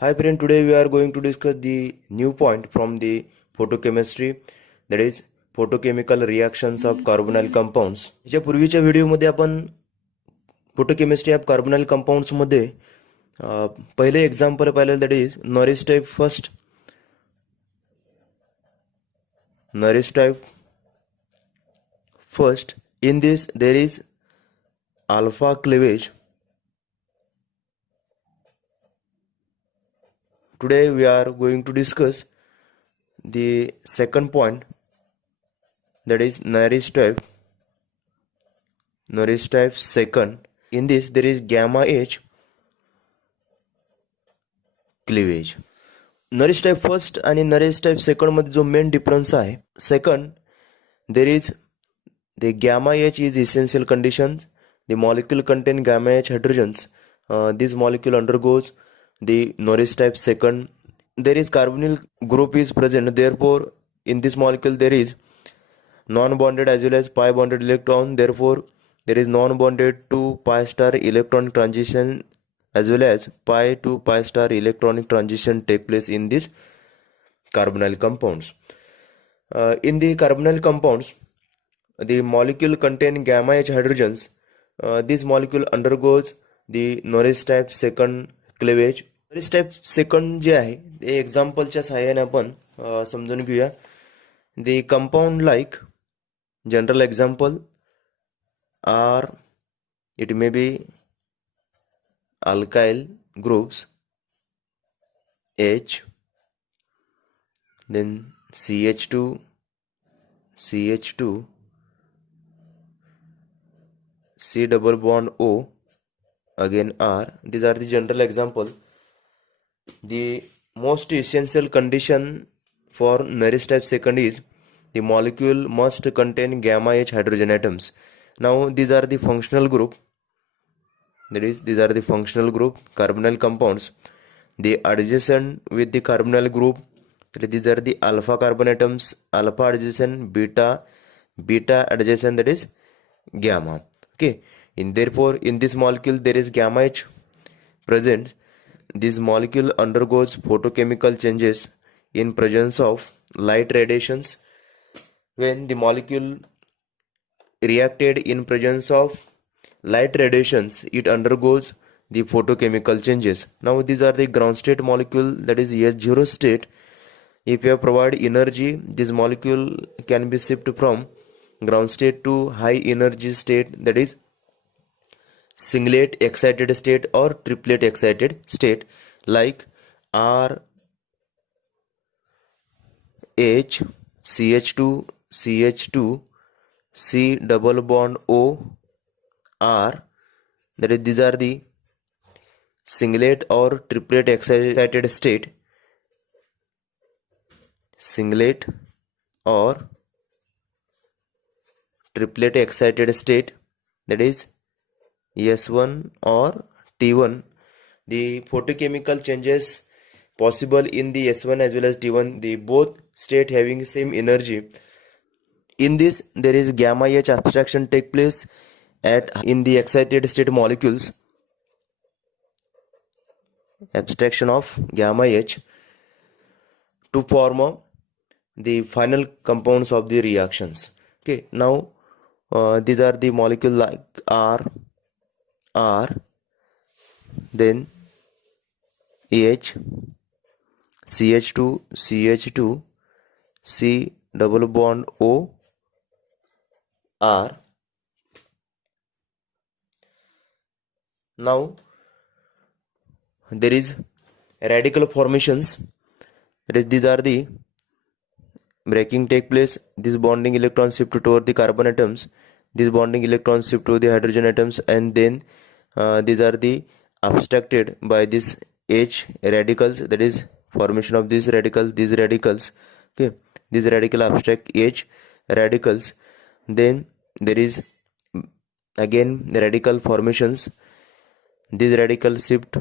Hi friend, today we are going to discuss the new point from the photochemistry, that is photochemical reactions of carbonyl compounds. याच्या पूर्वीच्या व्हिडिओमध्ये आपण photochemistry of carbonyl कंपाऊंड्समध्ये पहिले example पाहिलेलं, that is Norris type first. In this there is alpha cleavage. Today we are going to discuss the second point, that is Norris type second. In this there is gamma H cleavage. Norris type first आणि Norris type second मध्ये जो main difference आहे, second there is the gamma H is essential conditions. The molecule contain gamma H hydrogens. This molecule undergoes the Norris type second. There is carbonyl group is present. Therefore, in this molecule there is non-bonded as well as pi bonded electron. Therefore, there is non-bonded to pi star electronic transition as well as pi to pi star electronic transition take place in this carbonyl compounds. In the carbonyl compounds, the molecule contain gamma H hydrogens. This molecule undergoes the Norris type second cleavage. Norris type second जे आहे ते एक्झाम्पलच्या सहाय्याने आपण समजून घेऊया. The compound like general example are, it may be alkyl groups H, then CH2, C double bond O, again R. These are the general example. The most essential condition for Norris type second is the molecule must contain gamma H hydrogen atoms. Now these are the functional group, that is these are the functional group carbonyl compounds. The adjacent with the carbonyl group, these are the alpha carbon atoms, alpha adjacent, beta adjacent, that is gamma. Okay, therefore in this molecule there is gamma H present. This molecule undergoes photochemical changes in presence of light radiations. When the molecule reacted in presence of light radiations, it undergoes the photochemical changes. Now these are the ground state molecule, that is S0 state. If you provide energy, this molecule can be shifted from ground state to high energy state, that is singlet excited state or triplet excited state, like R H CH2 C double bond O R. That is, these are the singlet or triplet excited state. Singlet or triplet excited state, that is S1 or T1. The photochemical changes possible in the S1 as well as T1, the both state having same energy. In this there is gamma H abstraction take place in the excited state molecules. Abstraction of gamma H to form the final compounds of the reactions. Okay, now these are the molecule like R, then H, CH2, C double bond O, R. Now there is radical formations. These are the breaking take place. This bonding electron shift toward the carbon atoms. This bonding electron shift to the hydrogen atoms, and then these are the abstracted by this H radicals, that is formation of these radicals. Okay, these radical abstract H radicals. Then there is again the radical formations. These radical shift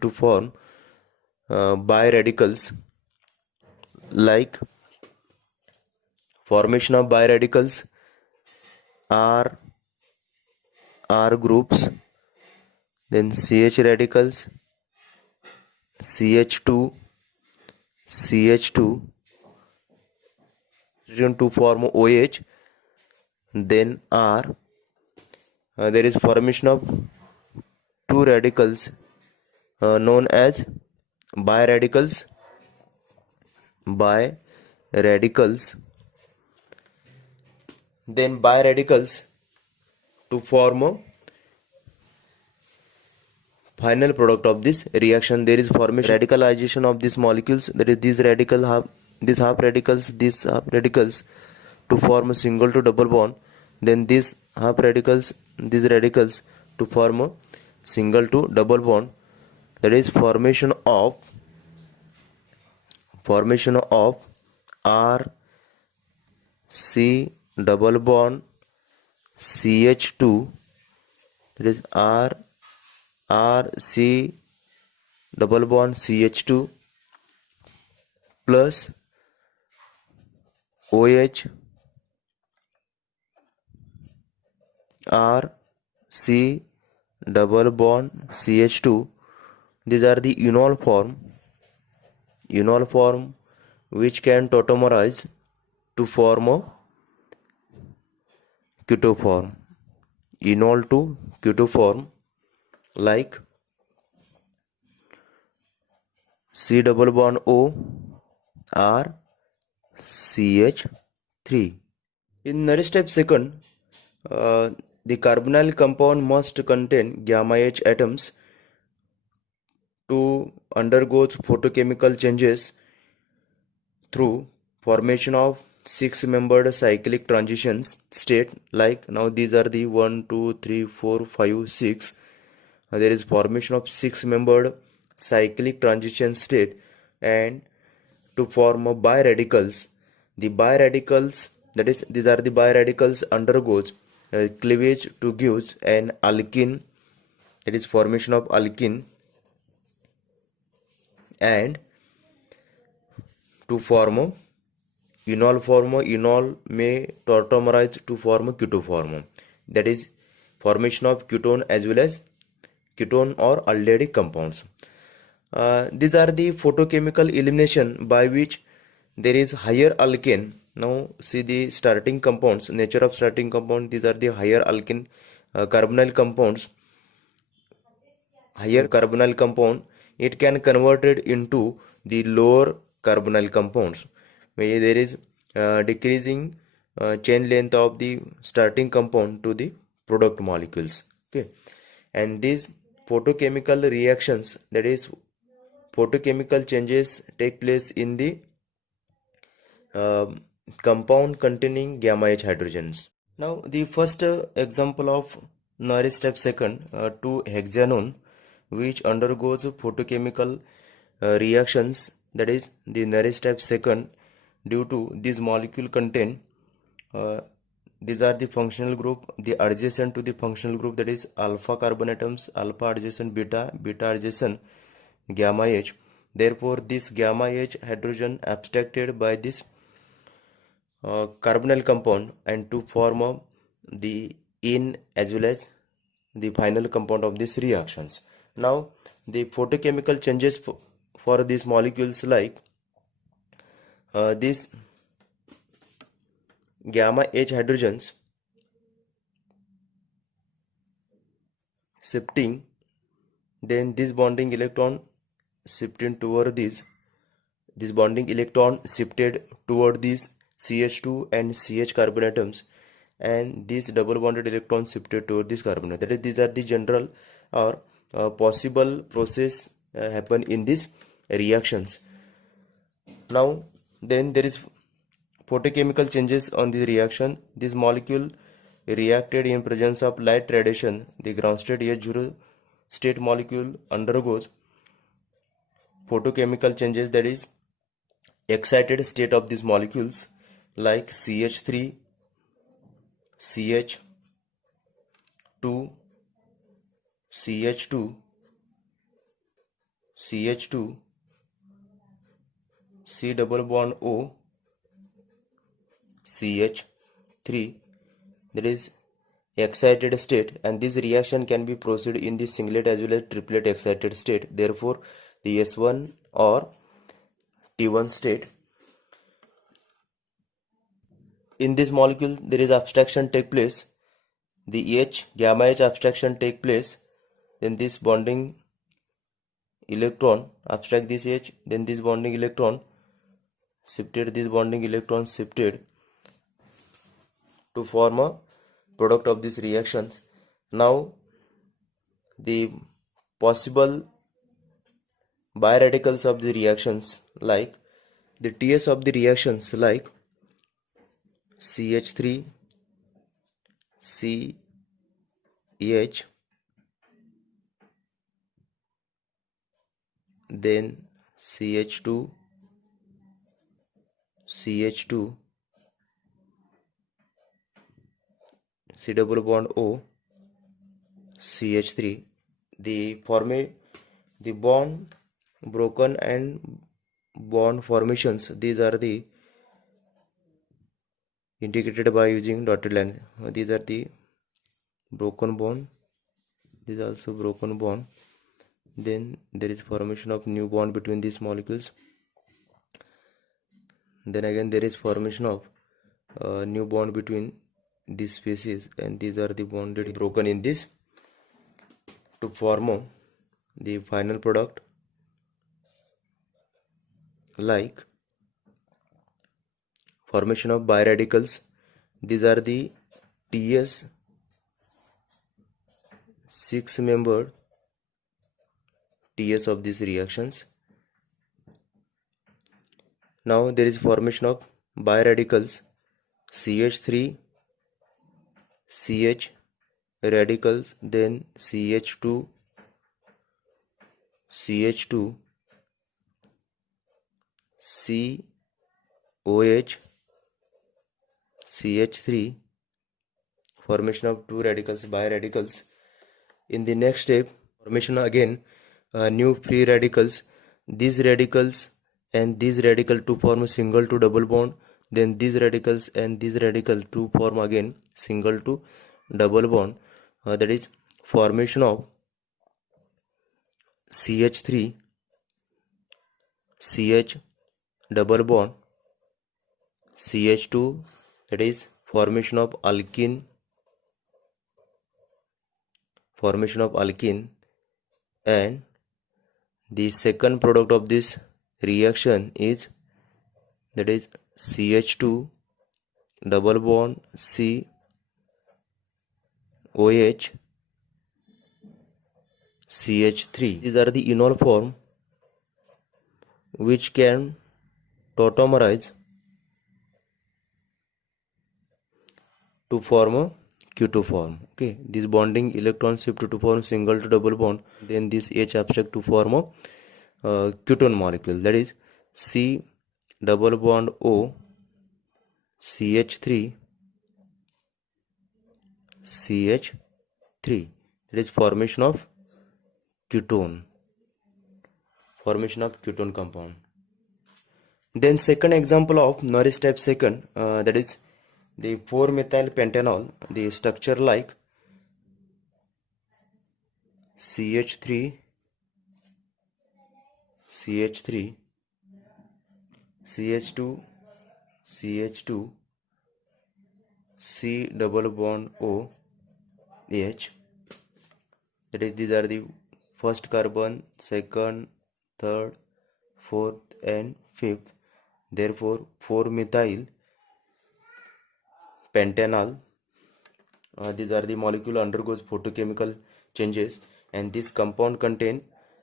to form bi radicals, like formation of bi radicals R groups then CH radicals, CH2, CH2 to form OH, then R. There is formation of two radicals known as biradicals. Biradicals. Then biradicals to form a final product of this reaction. There is formation radicalization of these molecules, that is these half radicals to form a single to double bond, then these radicals to form a single to double bond, that is formation of R C double bond CH2, that is R C double bond CH2 plus OH R C double bond CH2. These are the enol form which can tautomerize to form a ketoform. Enol to ketoform, like C double bond O R CH3. In Nernst-type second, the carbonyl compound must contain gamma H atoms to undergo photochemical changes through formation of six-membered cyclic transitions state. Like now these are the 1, 2, 3, 4, 5, 6. There is formation of six-membered cyclic transition state, and to form a biradicals. The biradicals, that is these are the biradicals, undergoes cleavage to gives an alkene, that is formation of alkene, and to form a enol may tautomerize to form a ketoform, that is formation of ketone as well as ketone or aldehyde compounds. These are the photochemical elimination by which there is higher alkane. Now see the starting compounds, nature of starting compound. These are the higher alkane carbonyl compounds. Higher carbonyl compound, it can converted into the lower carbonyl compounds, where there is decreasing chain length of the starting compound to the product molecules. Okay, and these photochemical reactions, that is photochemical changes, take place in the compound containing gamma H hydrogens. Now the first example of Nernst-type second, 2-hexanone, which undergoes photochemical reactions, that is the Nernst-type second. Due to this molecule contain these are the functional group, the adjacent to the functional group, that is alpha carbon atoms, alpha adjacent beta, beta adjacent gamma H. Therefore this gamma H hydrogen abstracted by this carbonyl compound and to form the in as well as the final compound of these reactions. Now the photochemical changes for these molecules, like these gamma H hydrogens shifting, then this bonding electron shifting toward this bonding electron shifted toward these CH2 and CH carbon atoms, and this double bonded electron shifted toward this carbon atom. That is, these are the general or possible process happen in these reactions. Now then there is photochemical changes on the reaction. This molecule reacted in presence of light radiation. The ground state H0 state molecule undergoes photochemical changes, that is excited state of these molecules, like CH3, CH2, CH2, CH2, C double bond O, CH3, that is excited state, and this reaction can be proceed in the singlet as well as triplet excited state. Therefore, the S1 or T1 state. In this molecule, there is abstraction take place. The H, gamma H abstraction take place. Then this bonding electron abstract this H. Then this bonding electron shifted. This bonding electron shifted to form a product of these reactions. Now, the possible biradicals of the reactions, like the TS of the reactions, like CH3, CH, then CH2, CH2, C double bond O, CH3. The bond broken and bond formations, these are the indicated by using dotted line. These are the broken bond. This is also broken bond. Then there is formation of new bond between these molecules. Then again there is formation of new bond between these species, and these are the bonded broken in this to form the final product, like formation of biradicals. These are the TS 6-membered TS of these reactions. Now there is formation of biradicals, CH3, CH radicals, then CH2, CH2, COH, CH3, formation of two radicals, biradicals. In the next step, formation again new free radicals. These radicals and these radical to form a single to double bond. Then these radicals and these radical to form again single to double bond. That is formation of CH3, CH double bond, CH2, that is formation of alkene, and the second product of this reaction is, that is CH2 double bond C OH CH3. These are the enol form which can tautomerize to form a Q2 form. Okay, this bonding electron shift to form single to double bond, then this H abstract to form a ketone molecule, that is C double bond O CH3 CH3. That is formation of ketone compound. Then second example of Norris type second, that is the 4-methyl pentanol. The structure like CH3 CH3 CH2 CH2 C double bond O H. That is, these are the first carbon, second, third, fourth and fifth. Therefore 4-methyl pentanol, these are the molecule undergoes photochemical changes, and this compound contain,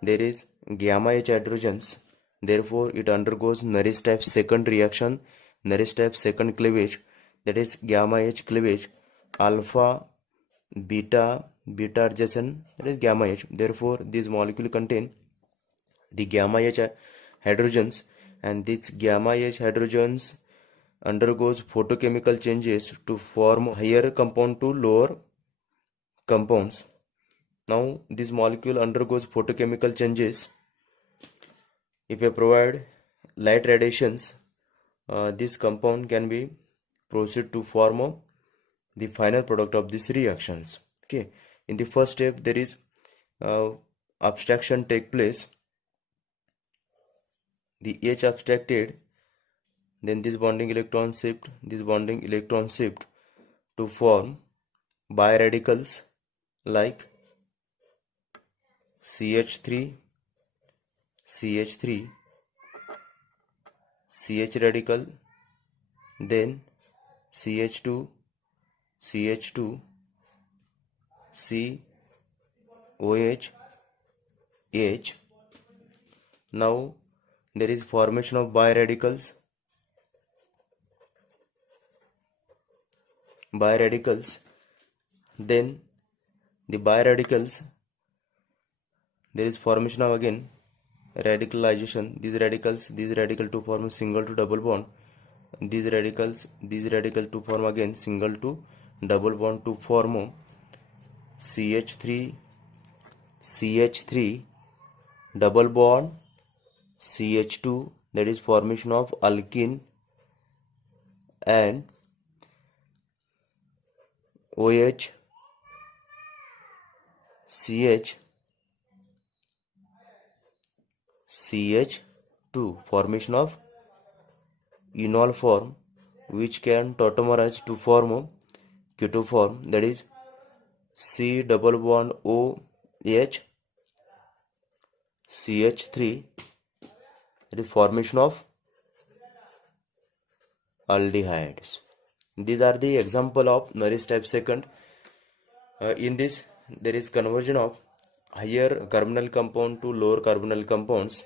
there is gamma H hydrogens. Therefore it undergoes Norris type second reaction, Norris type second cleavage, that is gamma H cleavage, alpha beta adjacent, that is gamma H. Therefore this molecule contain the gamma H hydrogens, and this gamma H hydrogens undergoes photochemical changes to form higher compound to lower compounds. Now this molecule undergoes photochemical changes. If I provide light radiations, this compound can be proceed to form a the final product of these reactions. Okay, in the first step there is abstraction take place. The H abstracted, then this bonding electron shift to form biradicals like CH3, CH3, CH radical, then CH2, CH2, COH, H. Now there is formation of biradicals. Then the biradicals, there is formation of again radicalization. These radical to form a single to double bond. These radical to form again single to double bond to form CH3, double bond CH2, that is formation of alkene, and OH, CH2, formation of enol form, which can tautomerize to form keto form, that is C double bond OH, CH3, that is formation of aldehydes. These are the example of Norris type second. In this there is conversion of higher carbonyl compound to lower carbonyl compounds